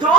2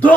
2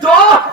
2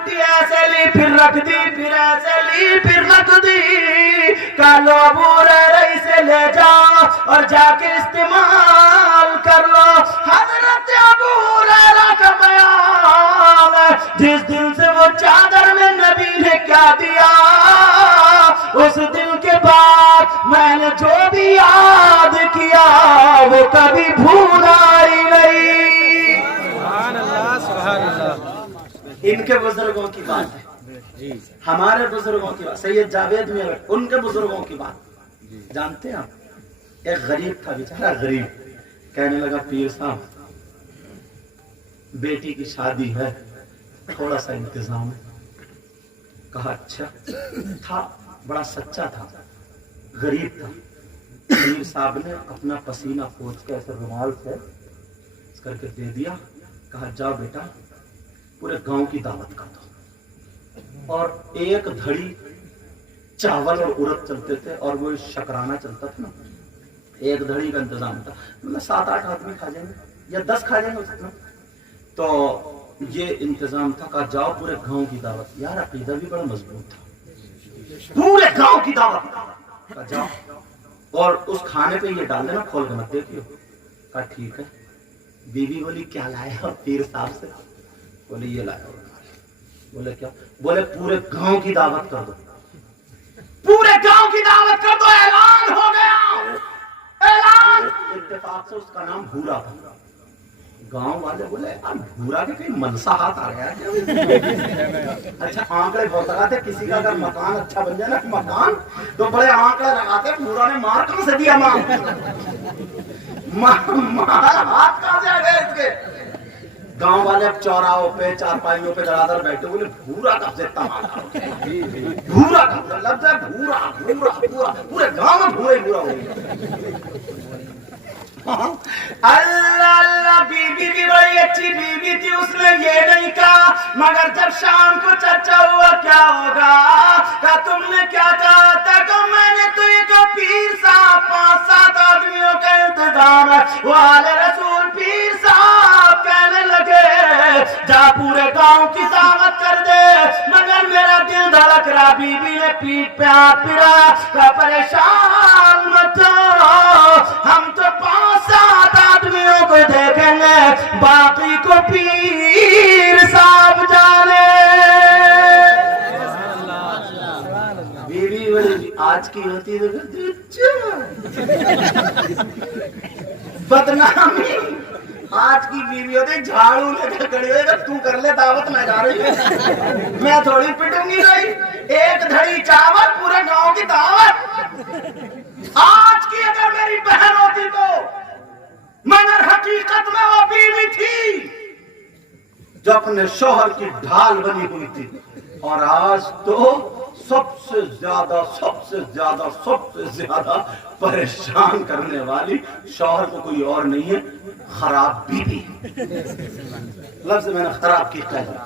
مٹی ایسے لی پھر رکھ دی، پھر ایسے لی پھر رکھ دی، کالو ابو ہریرہ سے لے جاؤ اور جا کے استعمال کر لو۔ حضرت ابو ہریرہ کا بیان ہے، جس دن سے وہ چادر میں نبی نے کیا دیا، اس دن کے بعد میں نے جو بھی یاد کیا وہ کبھی بھولا ہی نہیں۔ سبحان اللہ سبحان اللہ۔ ان کے بزرگوں کی بات ہے، ہمارے بزرگوں کی بات، سید جاوید میں ان کے بزرگوں کی بات جانتے ہیں آپ؟ ایک غریب تھا بیچارہ، غریب، کہنے لگا پیر صاحب بیٹی کی شادی ہے، تھوڑا سا انتظام ہے۔ کہا اچھا، تھا بڑا سچا تھا، غریب تھا۔ پیر صاحب نے اپنا پسینہ پوچھ کے ایسے رومال سے اس کر کے دے دیا، کہا جاؤ بیٹا پورے گاؤں کی دعوت کر دو۔ اور ایک دھڑی چاول اور ارد چلتے تھے اور وہ شکرانہ چلتا تھا نا، ایک دھڑی کا انتظام تھا، مطلب 7-8 آدمی کھا جائیں گے یا 10 کھا جائیں گے، تو یہ انتظام تھا۔ کہا جاؤ پورے گاؤں کی دعوت، یار عقیدہ بھی بڑا مضبوط تھا، پورے گاؤں کی دعوت، کہا جاؤ اور اس کھانے پہ یہ ڈال دینا، کھول کے مت دیکھیو۔ کہا ٹھیک ہے۔ بیوی بولی کیا لایا پیر صاحب سے؟ بولے یہ لایا۔ بولے کیا؟ بولے پورے گاؤں کی دعوت کر دو، پورے گاؤں کی دعوت کر دو، اعلان ہو گیا، اعلان۔ اتفاق سے اس کا نام بھورا تھا۔ گاؤں والے بولے یار بھورا کے کہیں منسا ہاتھ آ گیا ہے۔ اچھا آنکڑے بہت لگاتے، کسی کا اگر مکان اچھا بن جائے نا مکان تو بڑے آنکڑے لگاتے، بھورا نے مار کہاں سے دیا، مار ہاتھ کہاں سے آ گئے اس کے۔ گاؤں والے اب چوراہوں پہ چارپائیوں پہ دڑادر بیٹھے بولے بھورا کا زیتہ مارا، بھورا کا لفظ ہے، بھورا بھورا بھورا، پورے گاؤں میں بھورا ہی بھورا ہو گیا۔ اللہ اللہ، بیوی بھی بڑی اچھی بیوی تھی، اس نے یہ نہیں کہا، مگر جب شام کو چرچا ہوا کیا ہوگا، کہا تم نے کیا کہا تھا؟ کہ میں نے تو یہ کہا پیر صاحب 5-7 آدمیوں کا انتظام ہے۔ وہ آل رسول پیر صاحب کہنے لگے جا پورے گاؤں کی دعوت کر دے، مگر میرا دل دھڑک رہا۔ بیوی نے پیٹ پہ ہاتھ پھیرایا، کہا پریشان مت ہو، ہم تو 5-7 آدمیوں کو دیکھیں گے، باقی کو پیر صاحب جانے۔ بیوی بولی آج کی ہوتی بدنامی، آج کی بیوی ہوتی جھاڑو لے کے کھڑی ہوئی، تو کر لے دعوت، میں جا رہی ہوں، میں تھوڑی پٹوں گی نہیں، ایک دھڑی چاول پورے گاؤں کی دعوت۔ آج کی اگر میری بہن ہوتی تو، مگر حقیقت میں وہ بیوی تھی جو اپنے شوہر کی ڈھال بنی ہوئی تھی، اور آج تو سب سے زیادہ پریشان کرنے والی شوہر کو کوئی اور نہیں ہے، خراب بیوی۔ لفظ میں نے خراب کی کہہ دیا،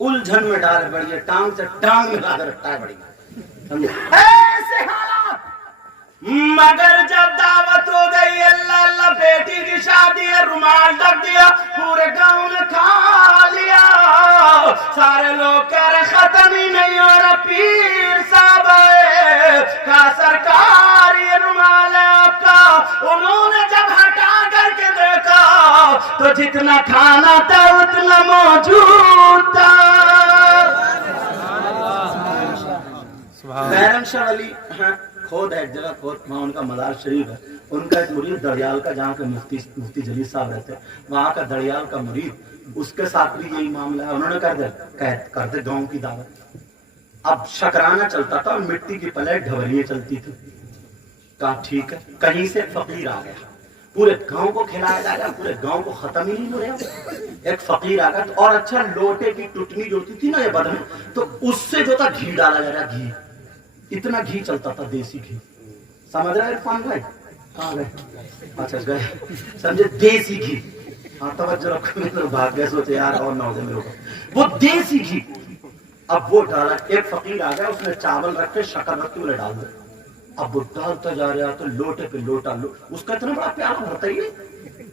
الجھن میں ڈال بڑی ہے، ٹانگ سے ٹانگ میں لا رکھتا ہے بڑی، ایسے حالات۔ مگر جب دعوت ہو گئی، اللہ اللہ بیٹی کی شادی ہے، رومال ڈھک دیا، پورے گاؤں نے کھا لیا، سارے لوگ کہہ رہے ختم ہی نہیں ہو رہا، پیر صاحب آئے، کہا سرکار یہ رومال ہے آپ کا۔ انہوں نے جب ہٹا کر کے دیکھا تو جتنا کھانا تھا اتنا موجود تھا۔ بیرم شاہ ولی کھود ہے ایک جگہ، کھود وہاں ان کا مزار شریف ہے، ان کا ایک مرید دڑیال کا، جہاں کے مفتی جلیل صاحب رہتے ہیں، وہاں کا دڑیال کا مرید، اس کے ساتھ بھی یہی معاملہ ہے۔ انہوں نے کر دے گاؤں کی دعوت، اب شکرانہ چلتا تھا اور مٹی کی پلیٹ ڈھولیاں چلتی تھی۔ کہا ٹھیک ہے، کہیں سے فقیر آ گیا، پورے گاؤں کو کھلایا جا رہا، پورے گاؤں کو ختم ہی نہیں ہو رہا، ایک فقیر آ گیا، اور اچھا لوٹے کی ٹوٹنی جو ہوتی تھی نا یہ بدن، تو اس سے جو تھا گھی ڈالا جا رہا، گھی، اتنا گھی چلتا تھا، دیسی گھی، سمجھ رہا ہے عرفان بھائی؟ کہاں گئے؟ اچھا گئے، سمجھے، دیسی گھی، ہاں توجہ رکھو، میں تو بھاگ گیا، سوچے یار اور نہ ہو جائے میرے کو، وہ دیسی گھی، اب وہ ڈالا، ایک فقیر آ گیا، اس نے چاول رکھ کے شکر رکھ کے انہیں ڈال دیا، اب وہ ڈالتا جا رہا تو لوٹے پہ لوٹا، اس کا اتنا بڑا پیارا بھرتا ہی ہے،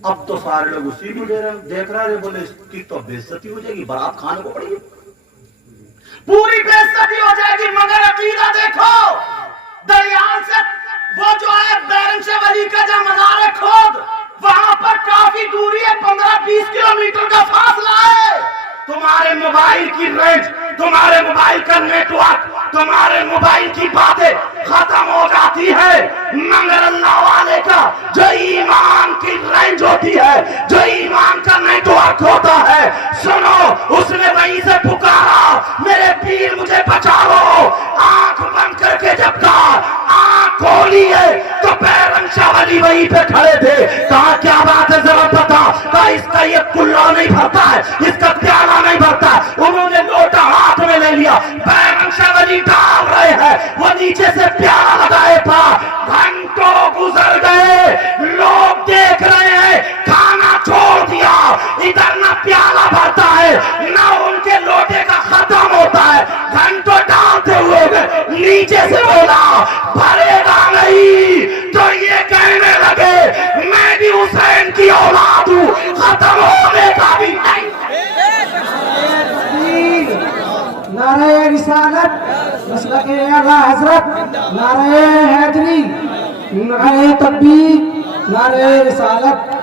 اب تو سارے لوگ اسی کو دیکھ رہے بولے اس کی تو بے عزتی ہو جائے گی، بارات کھانے کو پڑے گی، پوری بے عزتی ہو جائے گی، مگر عقیدہ دیکھو، دریال سے وہ جو ہے بیرنگ شاہ ولی کا جو مزار ہے خود، وہاں پر کافی دوری ہے، 15-20 کلومیٹر کا فاصلہ ہے۔ تمہارے موبائل کی رینج، تمہارے موبائل کا نیٹ ورک، تمہارے موبائل کی باتیں ختم ہو جاتی ہے، مگر اللہ والے کا جو ایمان کی رینج ہوتی ہے، جو ایمان کا نیٹ ورک ہوتا ہے، سنو اس نے وہیں سے پکارا میرے پیر مجھے بچاؤ، آنکھ بند کر کے جب کہا آنکھ کھولی ہے تو بیرنگ شاہ ولی وہیں پہ کھڑے تھے، کہا کیا بات ہے ذرا بتا، کہا اس کا یہ کلہ نہیں بھرتا ہے، اس کا پیالہ نہیں بھرتا ہے، انہوں نے لوٹا ہاتھ میں لے لیا، بیرنگ شاہ ولی ڈال رہے ہیں، وہ نیچے سے پیالہ لگائے تھا، گھنٹوں گزر گئے، لوگ دیکھ رہے ہیں، کھانا چھوڑ دیا، ادھر نہ پیالہ بھرتا ہے نہ ان کے لوٹے کا ختم ہوتا ہے، گھنٹوں ڈالتے ہوئے گئے، نیچے سے بولا بھرے گا نہیں، تو یہ کہنے لگے میں بھی حسین کی اولاد ہوں، ختم ہونے کا بھی نہیں۔ نعرہ رسالت مسلک اعلی حضرت، نعرہ حیدری، نعرہ تکبیر، نعرہ رسالت۔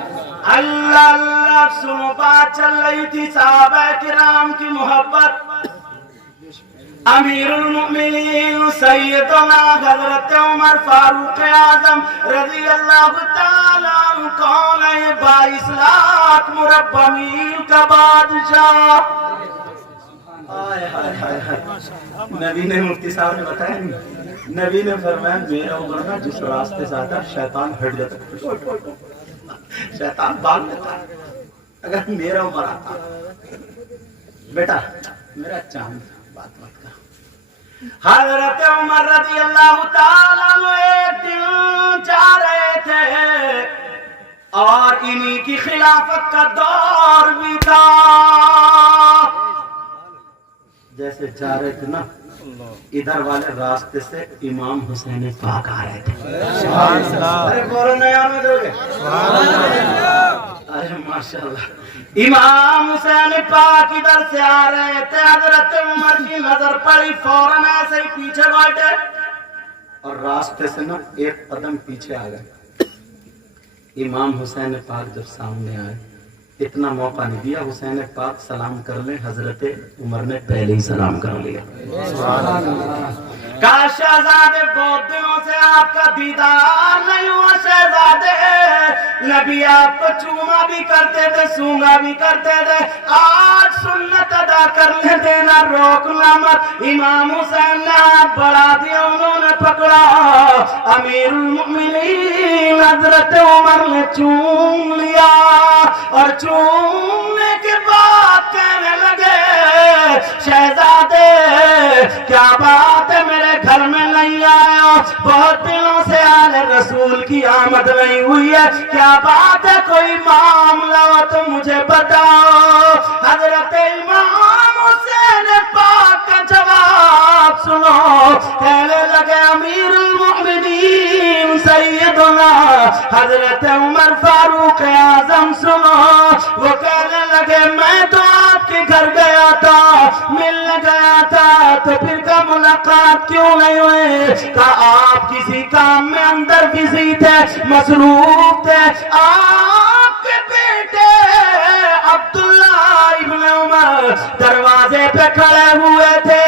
اللہ اللہ، سنو بات چل رہی تھی صحابہ کرام کی محبت، امیر المؤمنین سیدنا حضرت عمر فاروق اعظم رضی اللہ تعالیٰ عنہ کون ہے؟ 22 لاکھ مربع میل کا بادشاہ۔ نبی نے مفتی صاحب نے بتایا نہیں، نبی نے فرمایا میرا عمر نا جس راستے سے آتا شیطان ہٹ جاتا، شیطان بھاگ لیتا، اگر میرا عمر آتا بیٹا میرا چاند بات مت کر۔ حضرت عمر رضی اللہ تعالیٰ عنہ ایک دن جا رہے تھے اور انہی کی خلافت کا دور بھی تھا، جیسے جا رہے تھے نا ادھر والے راستے سے امام حسین پاک آ رہے تھے، ارے بولو نیا میں دو گے، ارے ماشاءاللہ، امام حسین پاک ادھر سے آ رہے تھے، حضرت عمر کی نظر پڑی، فوراً ایسے ہی پیچھے بیٹھے اور راستے سے نا ایک قدم پیچھے آ گئے۔ امام حسین پاک جب سامنے آئے اتنا موقع نہیں دیا حسین پاک سلام کر لیں، حضرت عمر نے پہلے ہی سلام کر لیا۔ کہا شہزادے بہت دنوں سے آپ کا دیدار نہیں ہوا، شہزادے نبی آپ کو چوما بھی کرتے تھے، سونگا بھی کرتے تھے، آج سنت ادا کرنے دینا، روکنا مت۔ امام حسین نے ہاتھ بڑھا دیا، انہوں نے پکڑا، امیر المؤمنین حضرت عمر نے چوم لیا اور چومنے کے بعد کہنے لگے شہزادے کیا بات ہے میرے گھر میں نہیں آئے ہو، بہت دنوں سے آل رسول کی آمد نہیں ہوئی ہے، کیا بات ہے، کوئی معاملہ ہو تو مجھے بتاؤ۔ حضرت امام حسین پاک کا جواب سنو، کہنے لگے امیر المؤمنین سیدنا حضرت عمر فاروق اعظم سنو، وہ کہنے لگے میں تو آپ کے گھر گیا تھا، ملنے گیا تھا، تو پھر کا ملاقات کیوں نہیں ہوئے؟ کہا آپ کسی کام میں اندر بزی تھے، مصروف تھے، آپ کے بیٹے عبداللہ ابن عمر دروازے پہ کھڑے ہوئے تھے،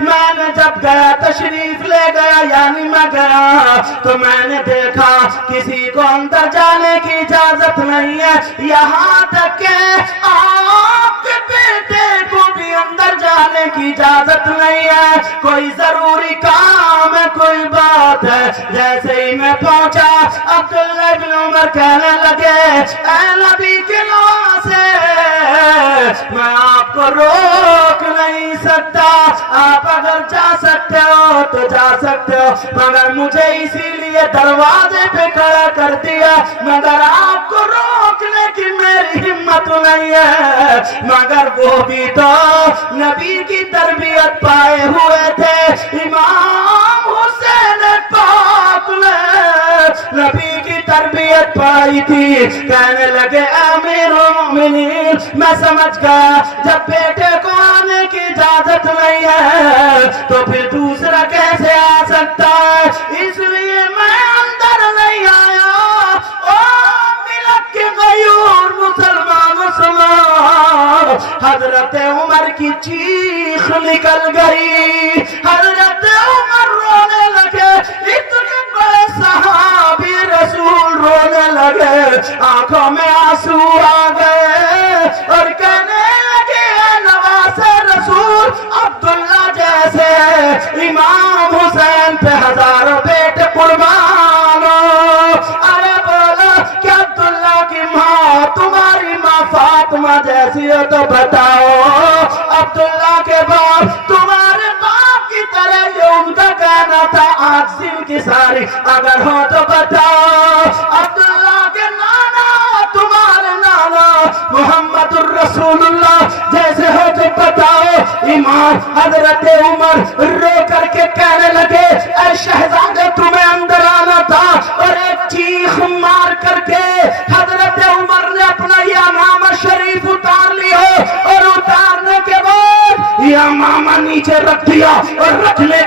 میں نے جب گیا تشریف لے گیا، یعنی میں گیا تو میں نے دیکھا کسی کو اندر جانے کی اجازت نہیں ہے، یہاں تک کہ آپ کے بیٹے کو بھی اندر جانے کی اجازت نہیں ہے، کوئی ضروری کام ہے، کوئی بات ہے۔ جیسے ہی میں پہنچا عبداللہ بن عمر کہنے لگے اے نبی کے نواسے میں آپ کو روک نہیں سکتا، آپ اگر جا سکتے ہو تو جا سکتے ہو، مگر مجھے اسی لیے دروازے پہ کھڑا کر دیا، مگر آپ کو روکنے کی میری ہمت نہیں ہے، مگر وہ بھی تو نبی کی تربیت پائے ہوئے تھے، امام حسین پاک نے نبی کی تربیت وصیت پائی تھی. کہنے لگے امیر المومنین میں سمجھ گیا جب بیٹے کو آنے کی اجازت نہیں ہے تو پھر دوسرا کیسے آ سکتا ہے, اس لیے میں اندر نہیں آیا. او ملک کے غیور مسلمان سنو, حضرت عمر کی چیخ نکل گئی. حضرت عمر رونے لگے, اتنے بڑے صحابی رسول رونے لگے, آنکھوں میں آنسو آ گئے اور کہنے لگے نواز رسول عبداللہ جیسے امام حسین پہ ہزاروں بیٹے قربان ہو. ارے بولو کہ عبداللہ کی ماں تمہاری ماں فاطمہ جیسی ہو تو بتاؤ, عبداللہ کے باپ تمہارے باپ کی طرح یہ ان کا کہنا تھا آج دن کی ساری اگر ہو تو بتاؤ. عبداللہ کے نانا تمہارے نانا محمد الرسول اللہ جیسے ہو تو بتاؤ. امام حضرت عمر رو کر کے کہنے لگے اے شہزادے تمہیں اندر آنا تھا, اور ایک چیخ مار کر کے حضرت عمر نے اپنا یہ امامہ شریف اتار لیا, اور اتارنے کے بعد یہ امامہ نیچے رکھ دیا, اور رکھنے